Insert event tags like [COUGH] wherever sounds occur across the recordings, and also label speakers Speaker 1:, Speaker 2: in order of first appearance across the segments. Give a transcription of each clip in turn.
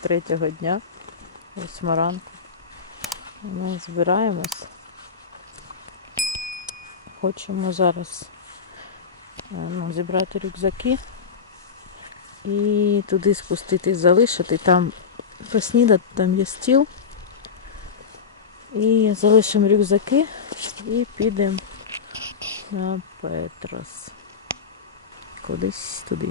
Speaker 1: третього дня, восьма ранку. Ми збираємось. Хочемо зараз е, ну, зібрати рюкзаки і туди спуститись, залишити. Там поснідати, там є стіл. І залишимо рюкзаки і підемо на Петрос. Кудись туди.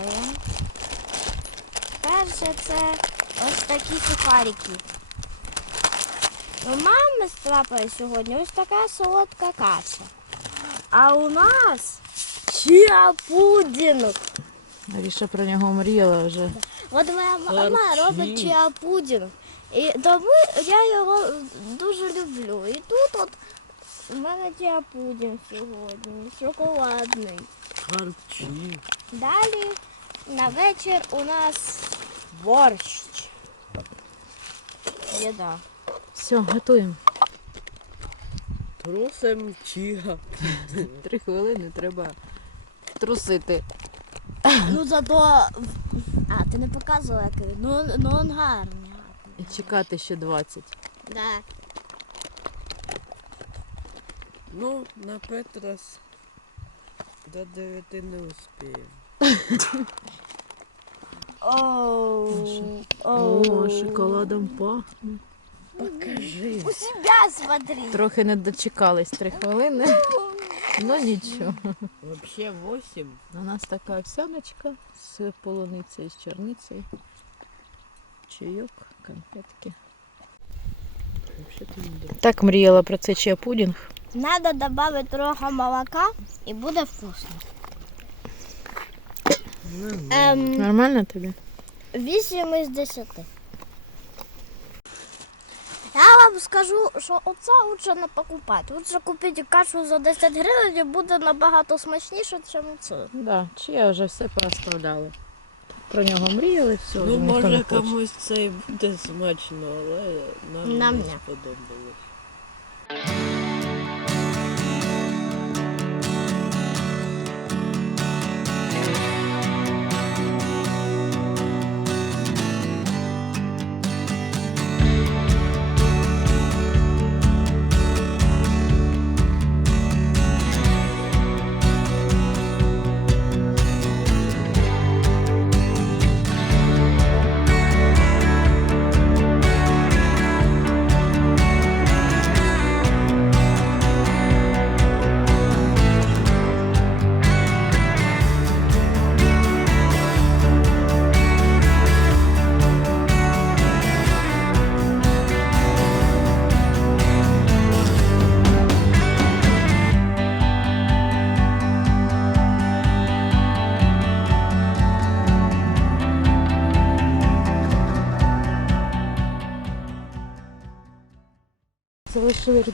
Speaker 2: Відкриваємо. Перше це ось такі сухарики. У мами з папою сьогодні ось така солодка каша. А у нас чиа-пудінг.
Speaker 1: Аріша про нього мріяла вже.
Speaker 2: От моя мама робить чиа-пудінг. І тому я його дуже люблю. І тут от у мене чиа-пудінг сьогодні, шоколадний.
Speaker 3: Харчі.
Speaker 2: Далі на вечір у нас борщ. Єда.
Speaker 1: Все, готуємо.
Speaker 3: Трусим чіга.
Speaker 1: Три хвилини треба трусити.
Speaker 2: Ну зато. А, ти не показувала який. Ну, ну он гарний.
Speaker 1: І чекати ще 20.
Speaker 2: Да.
Speaker 3: Ну, на Петрос до дев'яти не успіємо.
Speaker 2: Оу.
Speaker 1: О, шоколадом пахне.
Speaker 3: Покажи.
Speaker 2: У себя смотри.
Speaker 1: Трохи не дочекались три хвилини. Ну нічого.
Speaker 3: Вообще восемь.
Speaker 1: У нас така овсяночка з полуницею, з чорницею. Чайок, конфетки. Так мріяла про цей чиа-пудінг.
Speaker 2: Надо добавить трохи молока і буде вкусно. Ем,
Speaker 1: Нормально тобі?
Speaker 2: 8 із 10. Я вам скажу, що оце лучше не покупати. Лучше купити кашу за 10 гривень і буде набагато смачніше, ніж це.
Speaker 1: Да, чия вже все пооставляли. Про нього мріяли, все.
Speaker 3: Ну,
Speaker 1: вже ніхто не
Speaker 3: може
Speaker 1: хоче.
Speaker 3: комусь це і буде смачно, але нам,
Speaker 2: Нам
Speaker 3: не
Speaker 2: ні.
Speaker 3: сподобалось.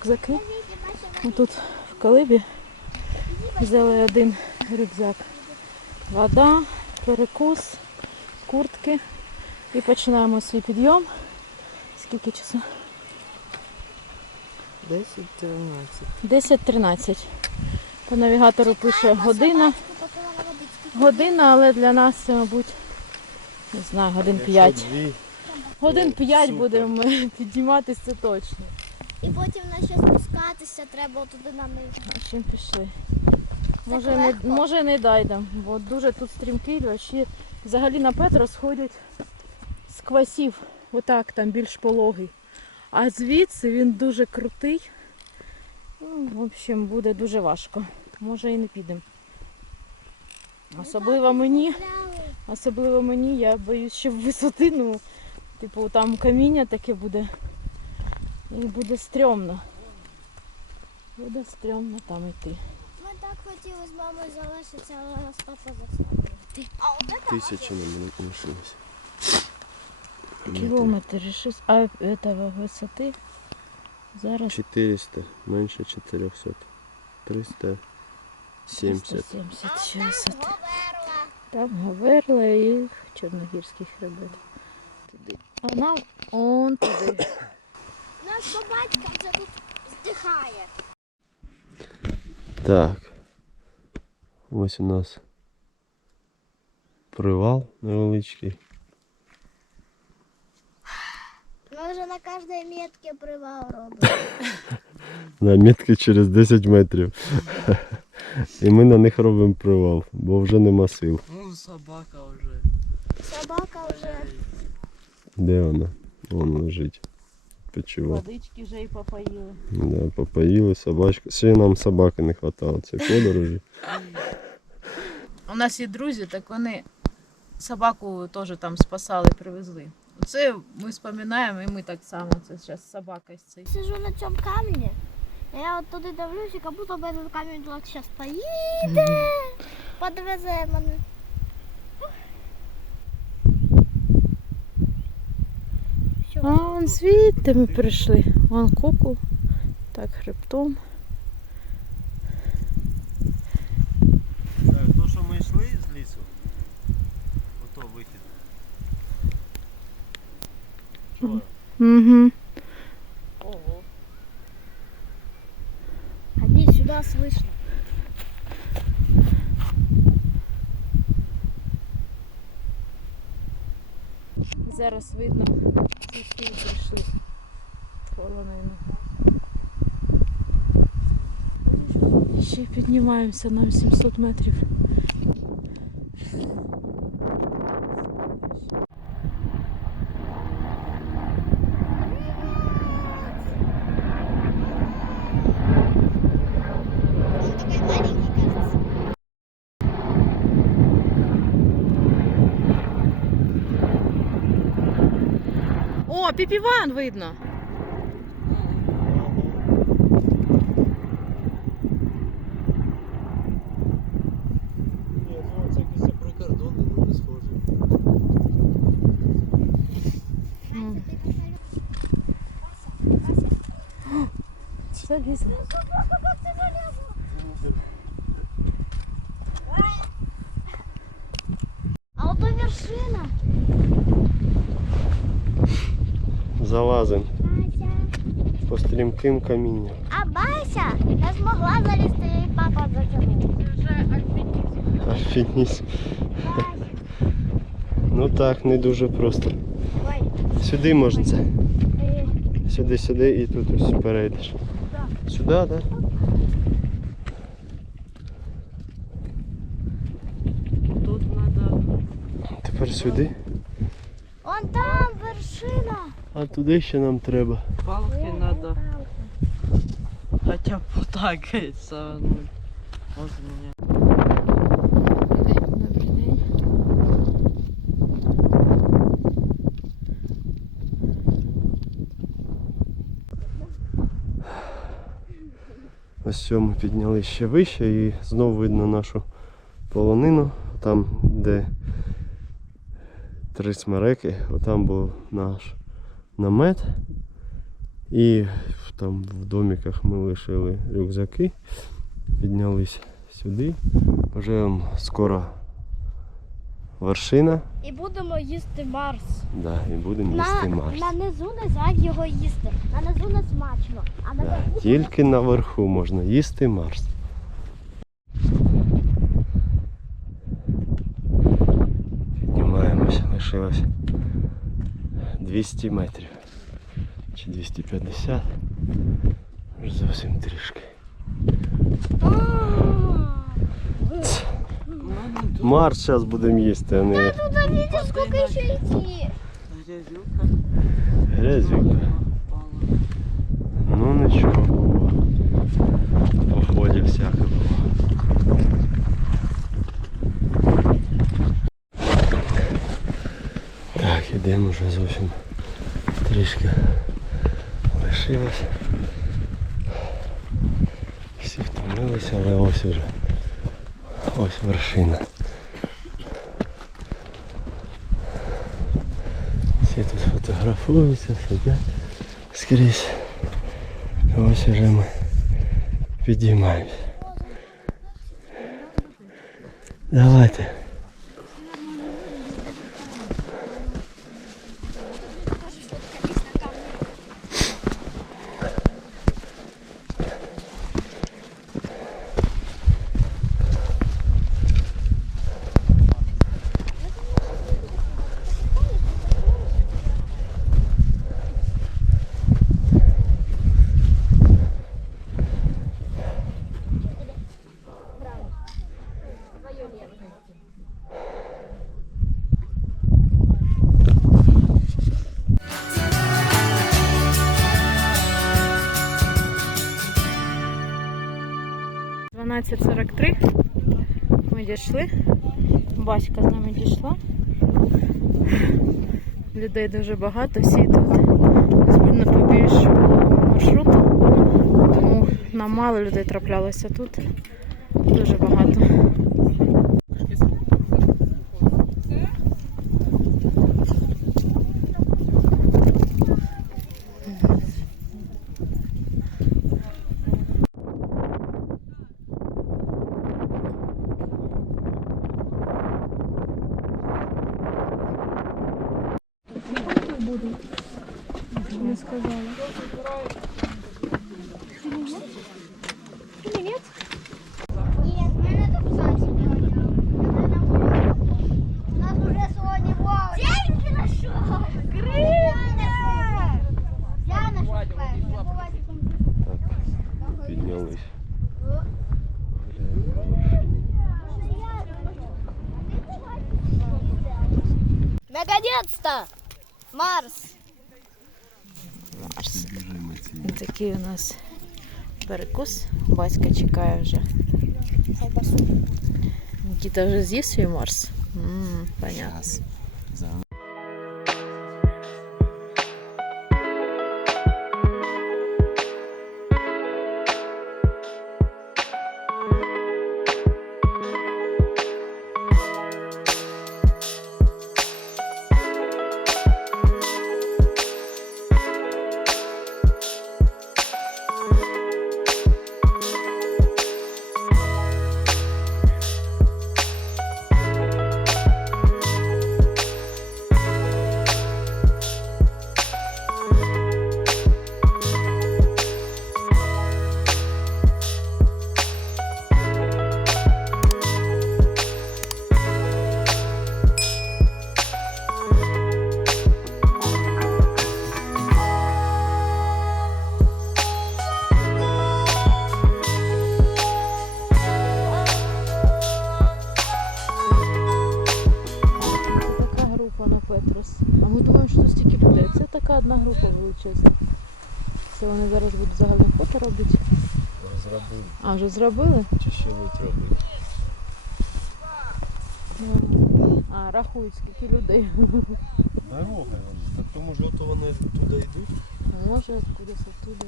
Speaker 1: Рюкзаки. Тут в колибі взяли один рюкзак. Вода, перекус, куртки. І починаємо свій підйом. Скільки часу?
Speaker 3: 10-13.
Speaker 1: 10-13. По навігатору пише година. Година, але для нас це, мабуть, не знаю, годин 5. Годин 5 будемо [LAUGHS] ми підніматися, це точно.
Speaker 2: І потім на ще спускатися треба туди на них.
Speaker 1: А чим пішли? Може не,
Speaker 2: легко?
Speaker 1: може не дайдем, бо дуже тут стрімкий, ще взагалі на Петро сходять з квасів, отак там більш пологий. А звідси він дуже крутий. Ну, в общем, буде дуже важко. Може і не підемо. Особливо мені. Особливо мені, я боюсь, що висоти, ну, типу, там каміння таке буде. І буде стрьомно. Буде стрьомно там йти.
Speaker 2: Ми так хотіли з мамою залишитися, але нас папа заставив.
Speaker 4: Тисяча нам лишилось.
Speaker 1: Кілометр і шість. А этого висоти зараз
Speaker 4: 400, менше 400. 370.
Speaker 1: 370 ще висоти.
Speaker 2: Говерла.
Speaker 1: Там Говерла і Чорногірський хребет. Туди. А нам он туди.
Speaker 2: Наш собачка вже тут здихає.
Speaker 4: Так. Ось у нас привал невеличкий.
Speaker 2: Ми вже на кожній метці привал робимо. [LAUGHS]
Speaker 4: На метки через 10 метрів. [LAUGHS] І ми на них робимо привал, бо вже нема сил.
Speaker 3: Ну, собака вже.
Speaker 2: Собака вже
Speaker 4: Де вона? Вон лежить. Почува.
Speaker 1: Водички вже і попоїли.
Speaker 4: Да, попоїли собачку. Ще нам собаки не вистачало цієї подорожі.
Speaker 1: У нас є друзі, так вони собаку теж там спасали, привезли. Це ми споминаємо, і ми так само. Це зараз собака з цей.
Speaker 2: сижу на цьому камені. Я от туди дивлюся, як будто этот камінь зараз поїде. Подвезе мене. Всё.
Speaker 1: А вон звідти ми прийшли. Вон куку, так хребтом.
Speaker 5: Так, то, що ми йшли з лісу, ото вихід. Вчора.
Speaker 1: Угу.
Speaker 3: Ого.
Speaker 2: Ходи сюда слышно.
Speaker 1: Зараз видно, звідки прийшли полонину. Ще піднімаємося нам 700 метрів.
Speaker 2: такой маленький, кажется.
Speaker 1: О, піпіван видно!
Speaker 5: Ні, ну це якийсь прикордонний, ну не схожий.
Speaker 1: М,
Speaker 2: Вася, Вася.
Speaker 1: Залізли.
Speaker 2: А ото вершина.
Speaker 4: Залазимо по стрімким камінням.
Speaker 2: А Бася не змогла залізти, її папа затягнув.
Speaker 4: Альпінізм.
Speaker 2: Бася,
Speaker 4: Ну так, не дуже просто. Сюди можна.
Speaker 2: Е,
Speaker 4: Сюди, сюди і тут ось перейдеш. Сюди, так? Да?
Speaker 3: Тут треба
Speaker 4: Тепер сюди.
Speaker 2: Он там вершина.
Speaker 4: А туди ще нам треба.
Speaker 3: палки треба. Хоча б отак. От мене.
Speaker 1: Добрий.
Speaker 4: Ось що ми підняли ще вище і знову видно нашу полонину. Там, де три смереки, отам був наш намет. І там в доміках ми лишили рюкзаки, піднялись сюди. Вже м, скоро вершина.
Speaker 2: І будемо їсти Марс.
Speaker 4: Да, і будемо їсти Марс.
Speaker 2: на низу не зрать його їсти. На низу не смачно. А на
Speaker 4: Да, тільки наверху можна їсти Марс. 200 метрів. Чи 250. Вже зовсім трішки.
Speaker 2: А,
Speaker 4: Марс зараз будемо їсти, а не
Speaker 2: Тут видите, сколько ще йти.
Speaker 3: Грязюка.
Speaker 4: грязюка.
Speaker 3: Пала.
Speaker 4: Ну нічого було. В поході всяке було. вже зовсім трішки лишилось. Всі втомилися, але ось уже. Ось вершина. Всі тут фотографуються, сидять скрізь. І Ось уже ми підіймаємося. Давайте. —
Speaker 1: 12.43. Ми дійшли. Батька з нами дійшла. Людей дуже багато, всі тут Збільно побільше маршруту. Тому нам мало людей траплялося тут. Дуже багато.
Speaker 2: Наконец-то! Марс!
Speaker 1: Марс. Такий у нас перекус. Батька чекає вже. Нікіта вже з'їв свій Марс. Ммм, понятно. Зараз будуть загальне фото робити.
Speaker 4: Зробили.
Speaker 1: А, вже зробили?
Speaker 4: Чи ще будуть робити?
Speaker 1: Ну, А, рахують, скільки людей.
Speaker 4: Дорога вон. Так тому ж ото вони туди йдуть.
Speaker 1: А може откудись оттуда.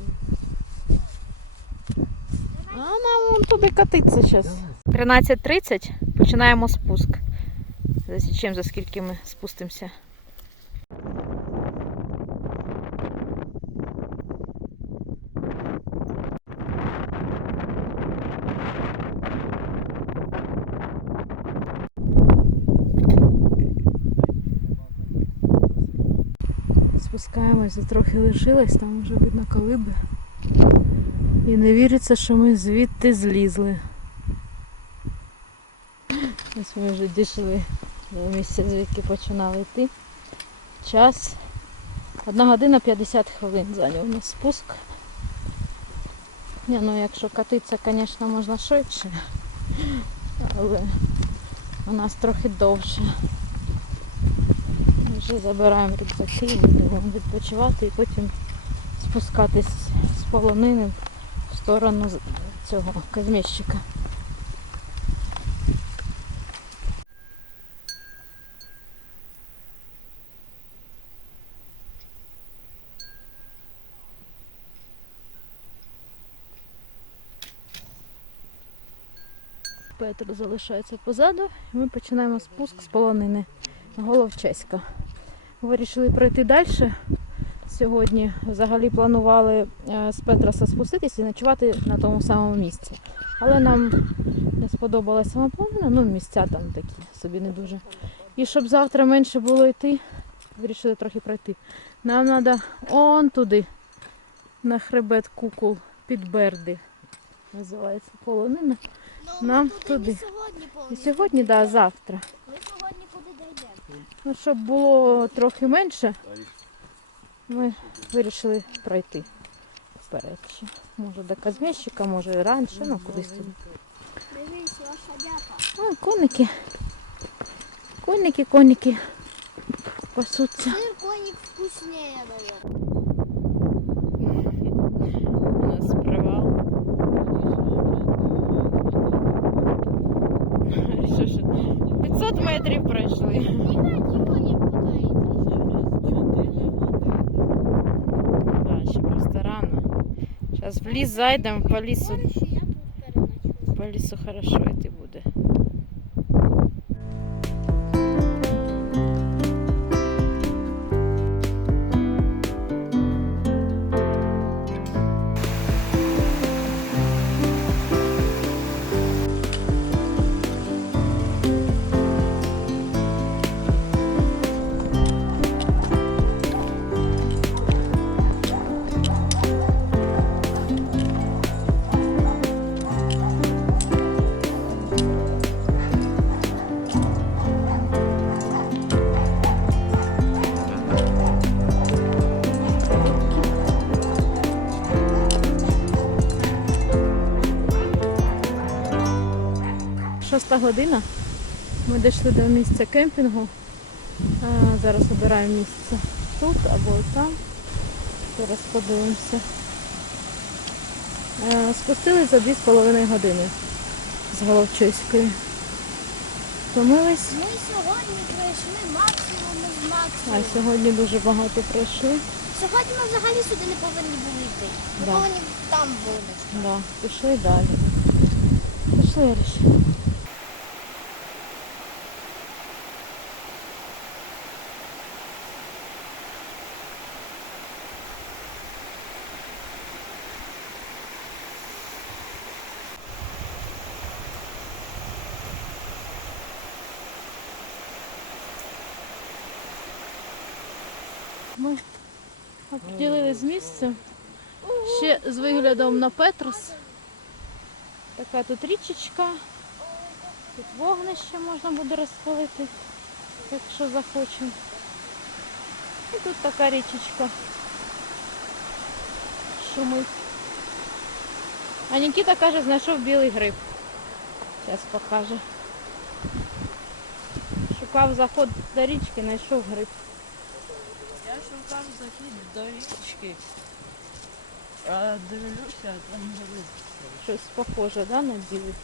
Speaker 1: А нам вон туди катиться зараз. 13.30 починаємо спуск. Засічемо, за скільки ми спустимося. Спускаємося, трохи лишилось, там вже видно колиби. І не віриться, що ми звідти злізли. Ось ми вже дійшли до місця, звідки починали йти. Час. Одна година 50 хвилин зайняв нас спуск. Ні, ну якщо катитися, звісно, можна швидше. Але у нас трохи довше. Вже забираємо рюкзаки і будемо відпочивати і потім спускатись з полонини в сторону цього казміщика. Петро залишається позаду і ми починаємо спуск з полонини. Головчеська. Вирішили пройти далі. Сьогодні взагалі планували е, з Петроса спуститися і ночувати на тому самому місці. Але нам не сподобалася сама полонина, ну місця там такі собі не дуже. І щоб завтра менше було йти, вирішили трохи пройти. Нам треба он туди, на хребет кукол під Берди. Називається полонина. Нам туди. І сьогодні, так, да, завтра.
Speaker 2: Ми сьогодні куди дійдемо?
Speaker 1: Ну, щоб було трохи менше, ми вирішили пройти вперед. Може до Казміщика, може і раніше, ну кудись туди.
Speaker 2: Дивись, лошадята.
Speaker 1: О, коники. Коники, коники. Пасуться.
Speaker 2: Сир коник вкуснее, наверное.
Speaker 1: 500 метрів пройшли.
Speaker 2: Тихо, тихо, не путайтесь.
Speaker 1: Да, ще просто рано. Зараз в ліс зайдемо, по лісу,
Speaker 2: Говориш, що я тут переночую.
Speaker 1: по лісу хорошо йти буде. Година. Ми дійшли до місця кемпінгу. А, зараз обираємо місце тут або там. Зараз подивимося. Спустились за 2,5 години з Головчиської. Втомились,
Speaker 2: Ми сьогодні пройшли максимум із
Speaker 1: а сьогодні дуже багато пройшли.
Speaker 2: Сьогодні ми взагалі сюди не повинні були йти. Ми
Speaker 1: Да.
Speaker 2: повинні там бути.
Speaker 1: Да, пішли далі. Пішли Ріш. Ми обділили з місцем. Ще з виглядом на Петрос. Така тут річечка. Тут вогнище можна буде розпалити, якщо захочемо. І тут така річечка. Шумить. А Нікіта каже, знайшов білий гриб. Зараз покаже. Шукав заход до річки, знайшов гриб.
Speaker 3: Шукав захід до річки. А дивлюся, там гриб.
Speaker 1: Щось похоже, да, на білий?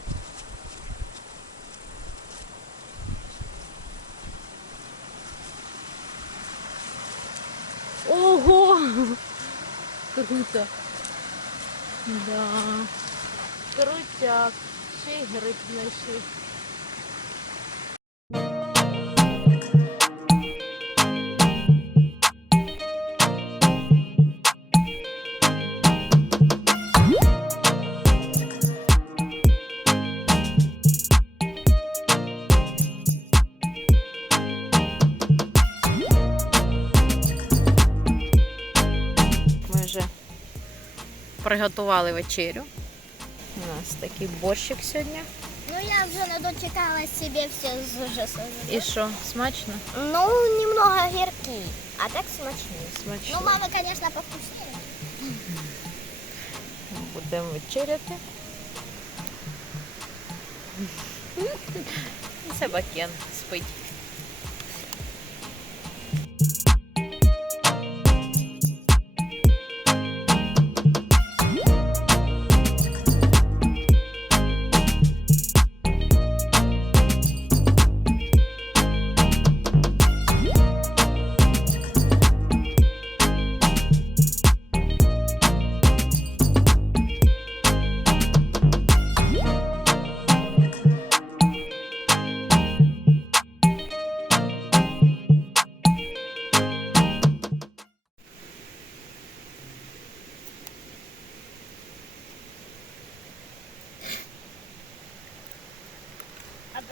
Speaker 1: Ого! Круто! Да. Крутяк. Ще й гриб знайшли. Приготували вечерю. У нас такий борщик сьогодні.
Speaker 2: Ну я вже не дочекалась себе все з ужасом.
Speaker 1: І що, смачно?
Speaker 2: Ну, немного гіркий, а так смачний.
Speaker 1: Смачно.
Speaker 2: Ну, мама, конечно, повкуснее.
Speaker 1: Будемо вечеряти. Це бакен спить.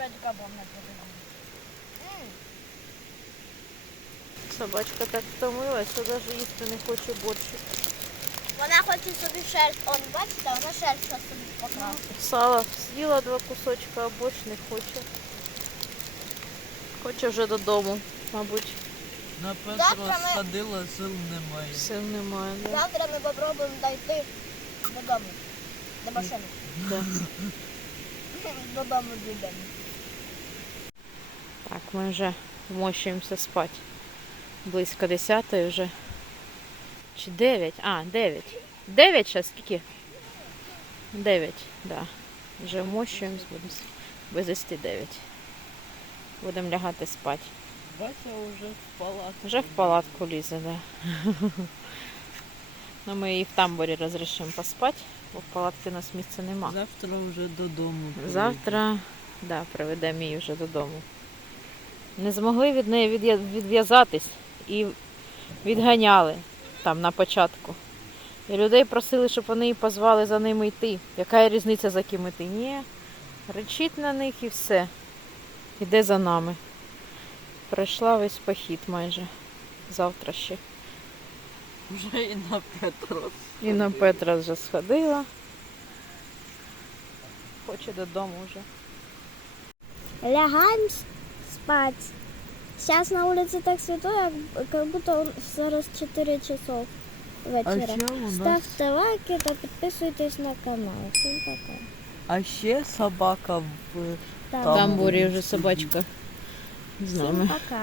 Speaker 2: Опять кабом не.
Speaker 1: Собачка так втомилася, навіть їсти не хоче борщик.
Speaker 2: Вона хоче собі шерсть. Он, бачите, вона шерсть собі покрасить.
Speaker 1: Сало з'їла два кусочка, а борщ не хоче. Хоче вже додому, мабуть.
Speaker 3: На
Speaker 2: Завтра
Speaker 3: Петро
Speaker 2: ми-
Speaker 3: сходила, сил немає.
Speaker 1: Сил немає. Да?
Speaker 2: Завтра ми попробуємо дойти додому. До машини.
Speaker 1: Да. [LAUGHS]
Speaker 2: Додому дійдемо.
Speaker 1: Так, ми вже вмощуємося спати. Близько 10 вже. Чи 9? А, 9. 9 зараз скільки? 9, так. Да. Вже вмощуємось, будемо без 10 9. Будемо лягати спати.
Speaker 3: Вася вже в палатку.
Speaker 1: Вже в палатку лізе, да. [LAUGHS] Ну, ми її в тамбурі розрішимо поспати, бо в палатці у нас місця нема.
Speaker 3: Завтра вже додому.
Speaker 1: Завтра да, приведемо її вже додому. Не змогли від неї відв'язатись і відганяли там на початку. І людей просили, щоб вони її позвали за ними йти. Яка різниця за ким йти? Ні. Речить на них і все. Іде за нами. Пройшла весь похід майже. Завтра ще.
Speaker 3: Вже і на Петро.
Speaker 1: І на Петра вже сходила. Хоче додому вже.
Speaker 2: Лягаємо спать. Сейчас на улице так светло, как будто зараз 4 часов
Speaker 3: А
Speaker 2: вечора.
Speaker 3: нас.
Speaker 2: Ставьте лайки та підписуйтесь на канал. Всім пока.
Speaker 3: А ще собака в
Speaker 2: Там.
Speaker 1: В тамбурі вже собачка з
Speaker 2: Всім пока.